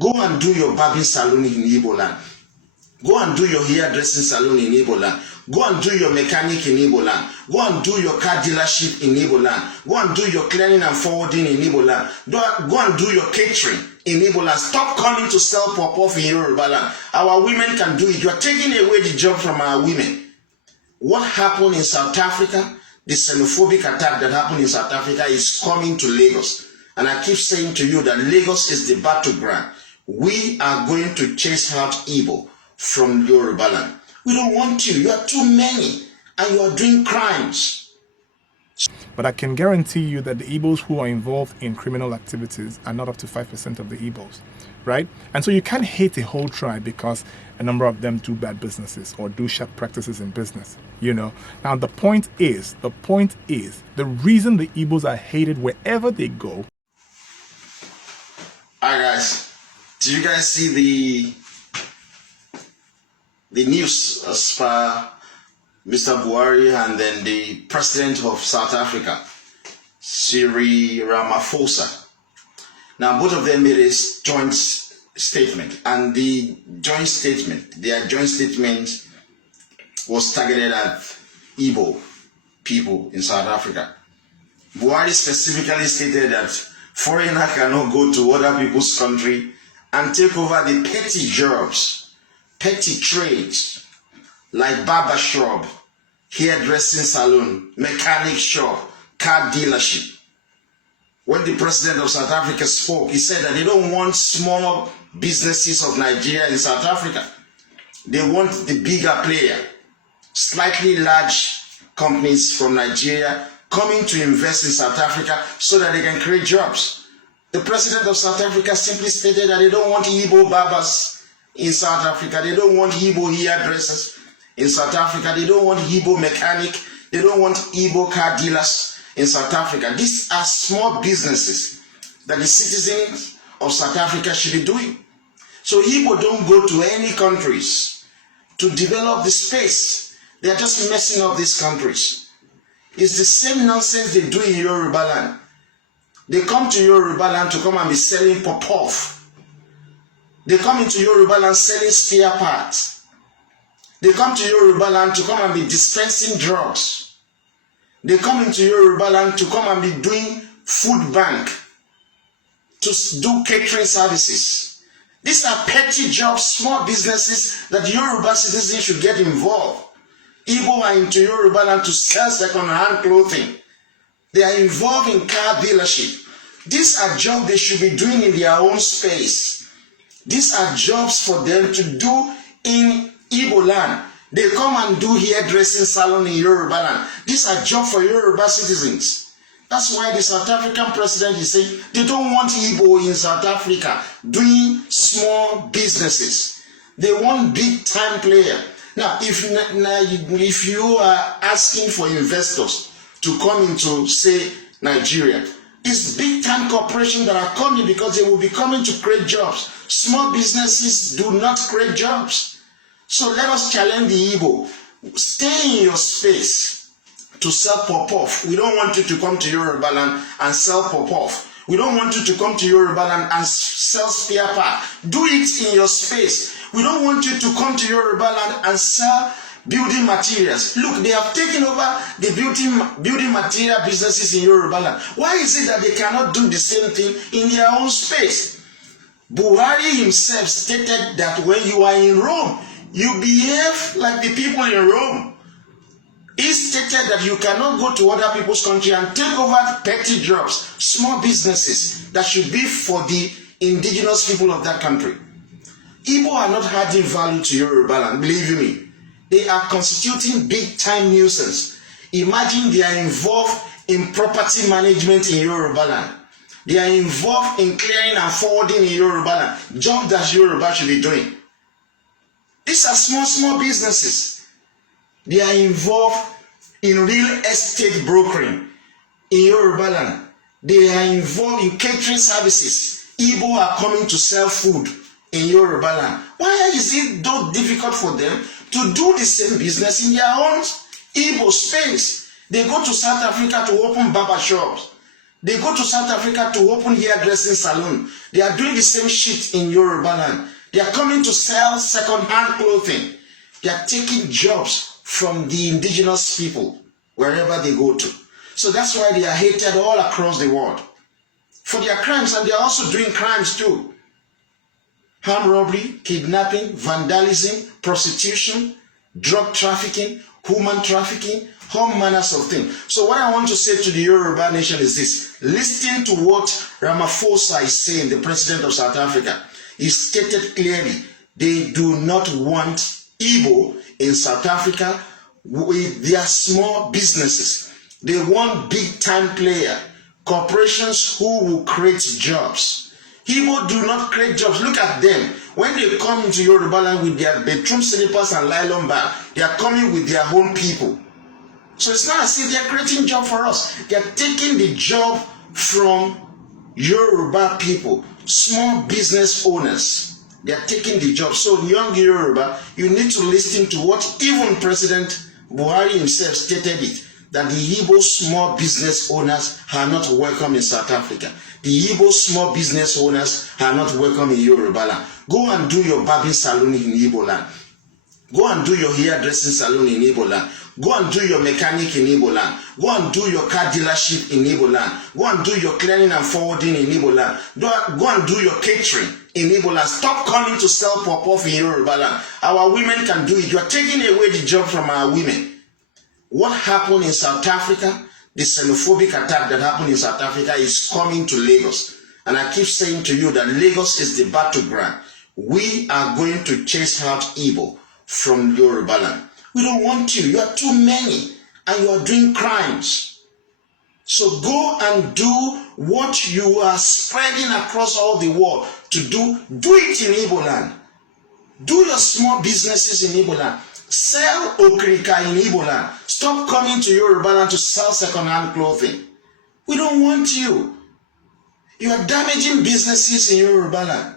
Go and do your barbing salon in Igbo land. Go and do your hairdressing salon in Igbo land. Go and do your mechanic in Igbo land. Go and do your car dealership in Igbo land. Go and do your clearing and forwarding in Igbo land. Go and do your catering in Igbo land. Stop coming to sell pop-off in Yoruba land. Our women can do it. You are taking away the job from our women. What happened in South Africa, the xenophobic attack that happened in South Africa is coming to Lagos. And I keep saying to you that Lagos is the battleground. We are going to chase out Igbo from Yoruba land. We don't want you. You are too many and you are doing crimes. But I can guarantee you that the Igbos who are involved in criminal activities are not up to 5% of the Igbos, right? And so you can't hate a whole tribe because a number of them do bad businesses or do sharp practices in business, you know? Now, the point is, the reason the Igbos are hated wherever they go. All right, guys. Did you guys see the news as per Mr. Buhari and then the president of South Africa, Cyril Ramaphosa? Now, both of them made a joint statement, and their joint statement was targeted at Igbo people in South Africa. Buhari specifically stated that foreigner cannot go to other people's country and take over the petty jobs, petty trades, like barber shop, hairdressing salon, mechanic shop, car dealership. When the president of South Africa spoke, he said that they don't want small businesses of Nigeria in South Africa. They want the bigger player, slightly large companies from Nigeria coming to invest in South Africa so that they can create jobs. The president of South Africa simply stated that they don't want Igbo barbers in South Africa. They don't want Igbo hairdressers in South Africa. They don't want Igbo mechanic. They don't want Igbo car dealers in South Africa. These are small businesses that the citizens of South Africa should be doing. So Igbo don't go to any countries to develop the space. They are just messing up these countries. It's the same nonsense they do in Yoruba land. They come to Yoruba land to come and be selling pop-off. They come into Yoruba land selling spare parts. They come to Yoruba land to come and be dispensing drugs. They come into Yoruba land to come and be doing food bank, to do catering services. These are petty jobs, small businesses that Yoruba citizens should get involved. Igbo are into Yoruba land to sell second-hand clothing. They are involved in car dealership. These are jobs they should be doing in their own space. These are jobs for them to do in Igbo land. They come and do hairdressing salon in Yoruba land. These are jobs for Yoruba citizens. That's why the South African president is saying they don't want Igbo in South Africa doing small businesses. They want big time player. Now, if you are asking for investors to come into, say, Nigeria, it's big time corporations that are coming because they will be coming to create jobs. Small businesses do not create jobs. So let us challenge the Igbo. Stay in your space to sell pop-off. We don't want you to come to Yoruba land and sell pop-off. We don't want you to come to Yoruba land and sell spare part. Do it in your space. We don't want you to come to Yoruba land and sell building materials. Look, they have taken over the building material businesses in Yoruba land. Why is it that they cannot do the same thing in their own space? Buhari himself stated that when you are in Rome, you behave like the people in Rome. He stated that you cannot go to other people's country and take over petty jobs, small businesses that should be for the indigenous people of that country. Igbo are not adding value to Yoruba land, believe me. They are constituting big-time nuisance. Imagine they are involved in property management in Yoruba land. They are involved in clearing and forwarding in Yoruba land. Job that Yoruba should be doing. These are small businesses. They are involved in real estate brokering in Yoruba land. They are involved in catering services. Igbo are coming to sell food in Yoruba land. Why is it so difficult for them to do the same business in their own Igbo space? They go to South Africa to open barber shops. They go to South Africa to open hairdressing salon. They are doing the same shit in Yoruba land. They are coming to sell second-hand clothing. They are taking jobs from the indigenous people wherever they go to. So that's why they are hated all across the world for their crimes, and they are also doing crimes too. Armed robbery, kidnapping, vandalism, prostitution, drug trafficking, human trafficking, all manners of things. So what I want to say to the Yoruba nation is this. Listen to what Ramaphosa is saying, the president of South Africa. He stated clearly, they do not want Igbo in South Africa with their small businesses. They want big-time player, corporations who will create jobs. Igbo do not create jobs. Look at them. When they come into Yoruba land with their bedroom slippers and nylon bag, they are coming with their own people. So it's not as if they are creating job for us. They are taking the job from Yoruba people, small business owners. They are taking the job. So young Yoruba, you need to listen to what even President Buhari himself stated it, that the Igbo small business owners are not welcome in South Africa. The Igbo small business owners are not welcome in Yoruba land. Go and do your barbing salon in Igbo land. Go and do your hairdressing salon in Igbo land. Go and do your mechanic in Igbo land. Go and do your car dealership in Igbo land. Go and do your clearing and forwarding in Igbo land. Go and do your catering in Igbo land. Stop coming to sell pop-off in Yoruba land. Our women can do it. You are taking away the job from our women. What happened in South Africa, the xenophobic attack that happened in South Africa is coming to Lagos. And I keep saying to you that Lagos is the battleground. We are going to chase out Igbo from Yoruba land. We don't want you. You are too many and you are doing crimes. So go and do what you are spreading across all the world to do. Do it in Igbo land. Do your small businesses in Igbo land. Sell okrika in Igbo land. Stop coming to Yoruba land to sell second-hand clothing. We don't want you. You are damaging businesses in Yoruba land.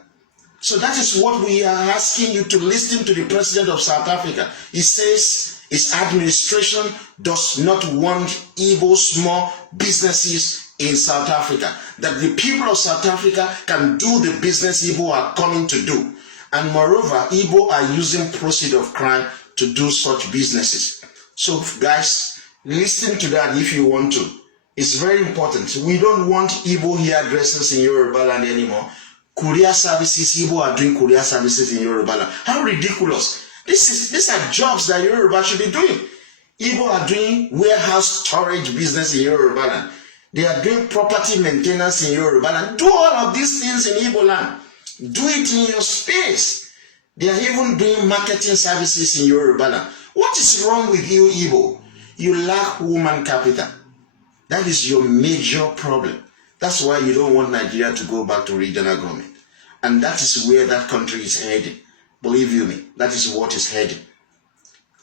So that is what we are asking you to listen to the president of South Africa. He says his administration does not want Igbo small businesses in South Africa. That the people of South Africa can do the business Igbo are coming to do. And moreover, Igbo are using proceeds of crime to do such businesses. So guys, listen to that if you want to. It's very important. We don't want Igbo hairdressers in Yoruba land anymore. Courier services, Igbo are doing courier services in Yoruba land. How ridiculous. These are jobs that Yoruba should be doing. Igbo are doing warehouse storage business in Yoruba land. They are doing property maintenance in Yoruba land. Do all of these things in Igbo land. Do it in your space. They are even doing marketing services in Yoruba land. What is wrong with you, Igbo? You lack human capital. That is your major problem. That's why you don't want Nigeria to go back to regional government. And that is where that country is heading. Believe you me, that is what is heading.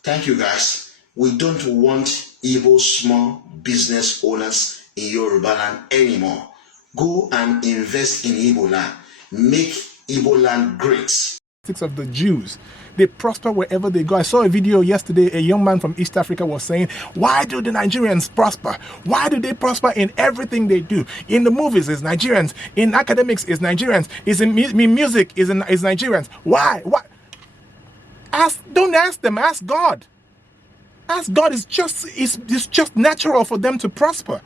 Thank you guys. We don't want Igbo small business owners in Yoruba land anymore. Go and invest in Igbo land. Make Igbo land great. Of the Jews. They prosper wherever they go. I saw a video yesterday, a young man from East Africa was saying, why do the Nigerians prosper? Why do they prosper in everything they do? In the movies, it's Nigerians. In academics, it's Nigerians. In music, it's Nigerians. Why? Why? Don't ask them, ask God. Ask God. It's just natural for them to prosper.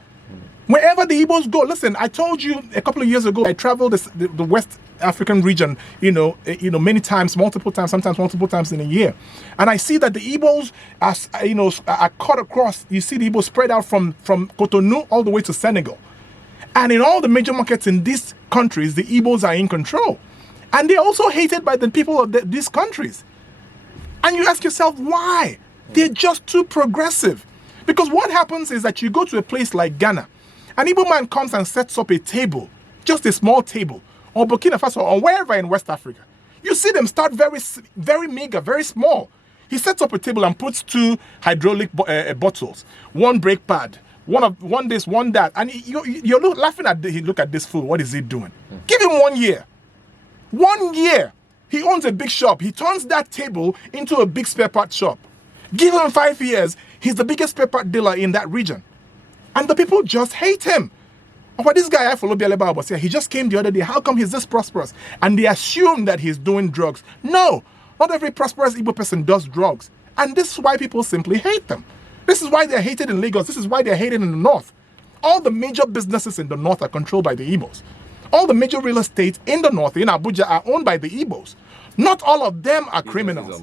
Wherever the Igbos go, listen, I told you a couple of years ago, I traveled the West African region, many times, multiple times, sometimes multiple times in a year. And I see that the Igbos are cut across. You see the Igbos spread out from Cotonou all the way to Senegal. And in all the major markets in these countries, the Igbos are in control. And they're also hated by the people of these countries. And you ask yourself, why? They're just too progressive. Because what happens is that you go to a place like Ghana, an Igbo man comes and sets up a table, just a small table, or Burkina Faso, or wherever in West Africa. You see them start very, very meager, very small. He sets up a table and puts 2 hydraulic bottles, 1 brake pad, one this, one that, and you're laughing at look at this fool. What is he doing? Give him 1 year. 1 year. He owns a big shop. He turns that table into a big spare part shop. Give him 5 years. He's the biggest spare part dealer in that region. And the people just hate him. But this guy I follow Bialeba Obosia, he just came the other day. How come he's this prosperous? And they assume that he's doing drugs. No, not every prosperous Igbo person does drugs. And this is why people simply hate them. This is why they're hated in Lagos. This is why they're hated in the north. All the major businesses in the north are controlled by the Igbos. All the major real estate in the north, in Abuja, are owned by the Igbos. Not all of them are criminals.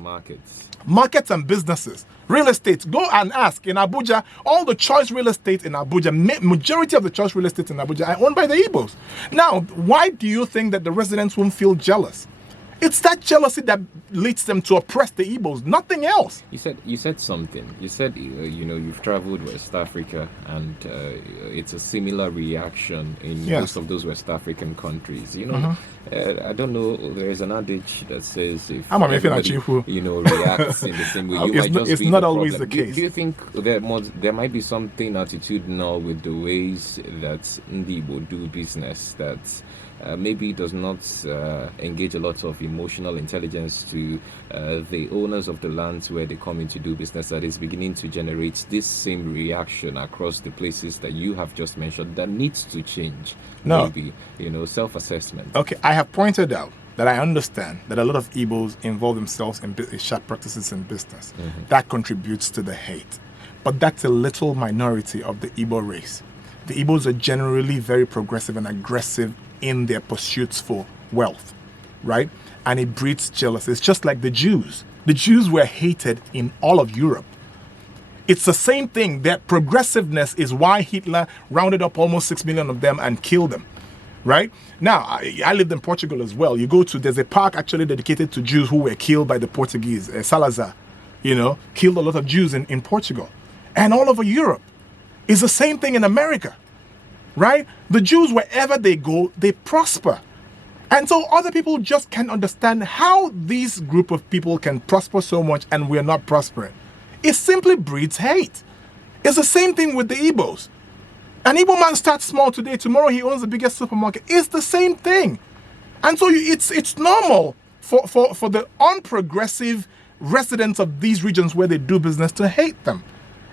Markets and businesses. Real estate, go and ask. In Abuja, all the choice real estate in Abuja, majority of the choice real estate in Abuja are owned by the Igbos. Now, why do you think that the residents won't feel jealous? It's that jealousy that leads them to oppress the Igbos, nothing else. You said something. You said, you've traveled West Africa, and it's a similar reaction in most of those West African countries. I don't know. There is an adage that says if everybody, reacts in the same way, you might just it's be not the always problem. the case. Do you think there might be something attitudinal with the ways that Ndibo do business that maybe does not engage a lot of emotional intelligence to the owners of the lands where they come in to do business, that is beginning to generate this same reaction across the places that you have just mentioned that needs to change? No. Maybe, self-assessment. Okay, I have pointed out that I understand that a lot of Igbos involve themselves in sharp practices in business. That contributes to the hate. But that's a little minority of the Igbo race. The Igbos are generally very progressive and aggressive in their pursuits for wealth, right? And it breeds jealousy. It's just like the Jews. The Jews were hated in all of Europe. It's the same thing. That progressiveness is why Hitler rounded up almost 6 million of them and killed them, right? Now, I lived in Portugal as well. There's a park actually dedicated to Jews who were killed by the Portuguese. Salazar, killed a lot of Jews in Portugal. And all over Europe. It's the same thing in America. Right? The Jews, wherever they go, they prosper. And so other people just can't understand how this group of people can prosper so much and we're not prospering. It simply breeds hate. It's the same thing with the Igbos. An Igbo man starts small today, tomorrow he owns the biggest supermarket. It's the same thing. And so it's normal for the unprogressive residents of these regions where they do business to hate them.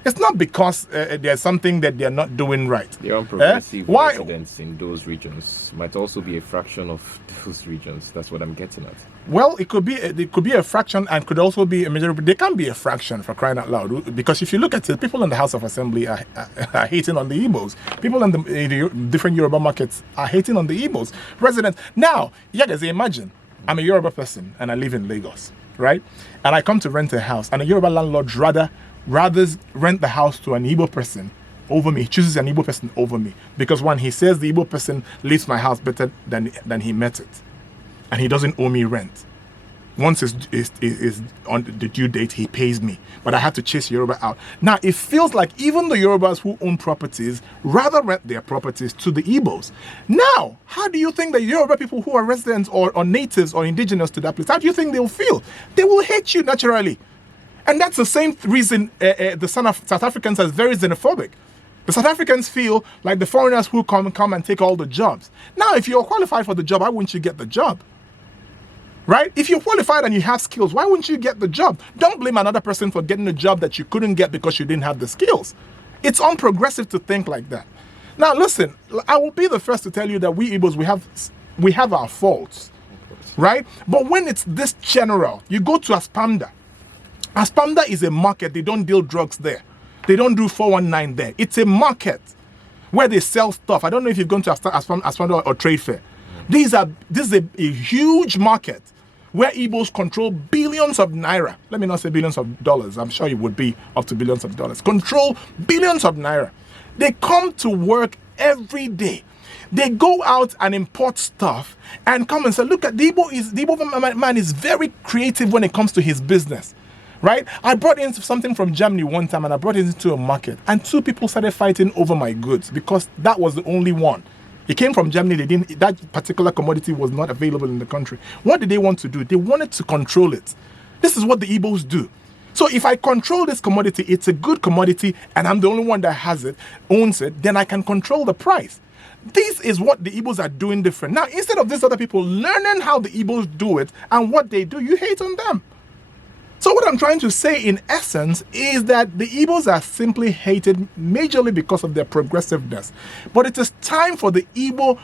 It's not because there's something that they're not doing right. The unprogressive residents in those regions might also be a fraction of those regions. That's what I'm getting at. Well, it could be a fraction and could also be a majority. They can be a fraction, for crying out loud. Because if you look at it, people in the House of Assembly are hating on the Igbos. People in the different Yoruba markets are hating on the Igbos. Residents. Now, imagine I'm a Yoruba person and I live in Lagos, right? And I come to rent a house and a Yoruba landlord rather rent the house to an Igbo person over me. He chooses an Igbo person over me. Because when he says the Igbo person leaves my house better than he met it. And he doesn't owe me rent. Once is on the due date, he pays me. But I have to chase Yoruba out. Now, it feels like even the Yorubas who own properties rather rent their properties to the Igbos. Now, how do you think the Yoruba people who are residents or natives or indigenous to that place, how do you think they'll feel? They will hate you naturally. And that's the same reason the South Africans are very xenophobic. The South Africans feel like the foreigners who come and take all the jobs. Now, if you're qualified for the job, why wouldn't you get the job? Right? If you're qualified and you have skills, why wouldn't you get the job? Don't blame another person for getting a job that you couldn't get because you didn't have the skills. It's unprogressive to think like that. Now, listen, I will be the first to tell you that we Igbos, we have our faults, right? But when it's this general, you go to Aspamda. Aspamda is a market. They don't deal drugs there. They don't do 419 there. It's a market where they sell stuff. I don't know if you've gone to Aspamda or Trade Fair. This is a huge market where Igbos control billions of naira. Let me not say billions of dollars. I'm sure it would be up to billions of dollars. Control billions of naira. They come to work every day. They go out and import stuff and come and say, look at the Igbo man is very creative when it comes to his business. Right? I brought in something from Germany one time and I brought it into a market and two people started fighting over my goods because that was the only one. It came from Germany. That particular commodity was not available in the country. What did they want to do? They wanted to control it. This is what the Igbos do. So if I control this commodity, it's a good commodity and I'm the only one that has it, owns it, then I can control the price. This is what the Igbos are doing different. Now, instead of these other people learning how the Igbos do it and what they do, you hate on them. So what I'm trying to say in essence is that the Igbos are simply hated majorly because of their progressiveness. But it is time for the Igbo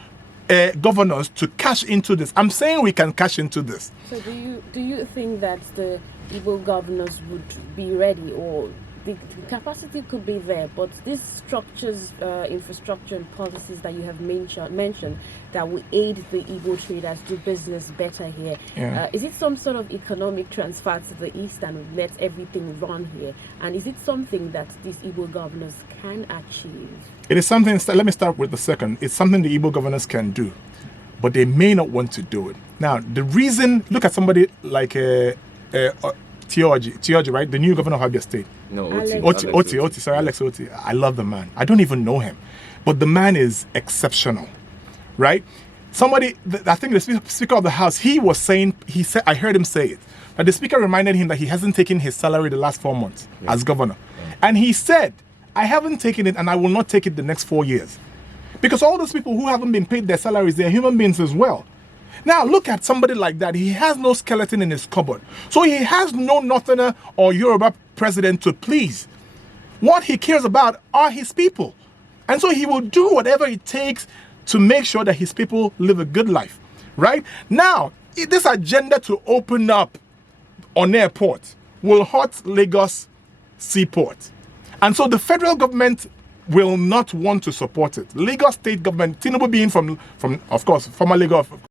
governors to cash into this. I'm saying we can cash into this. So do you think that the Igbo governors would be ready, or the capacity could be there, but these structures, infrastructure and policies that you have mentioned that will aid the Igbo traders do business better here, is it some sort of economic transfer to the east and let everything run here? And is it something that these Igbo governors can achieve? It is something, let me start with the second. It's something the Igbo governors can do, but they may not want to do it. Now, the reason, look at somebody like Ozie, right? The new governor of Abia State. No, Ozie. Sorry, Alex Ozie. I love the man. I don't even know him. But the man is exceptional, right? Somebody, I think the Speaker of the House, I heard him say it, that the Speaker reminded him that he hasn't taken his salary the last 4 months as governor. And he said, I haven't taken it and I will not take it the next 4 years. Because all those people who haven't been paid their salaries, they're human beings as well. Now, look at somebody like that. He has no skeleton in his cupboard. So he has no Northerner or Yoruba president to please. What he cares about are his people. And so he will do whatever it takes to make sure that his people live a good life, right? Now, this agenda to open up on airport will hurt Lagos seaport. And so the federal government will not want to support it. Lagos state government, Tinubu being from of course, former Lagos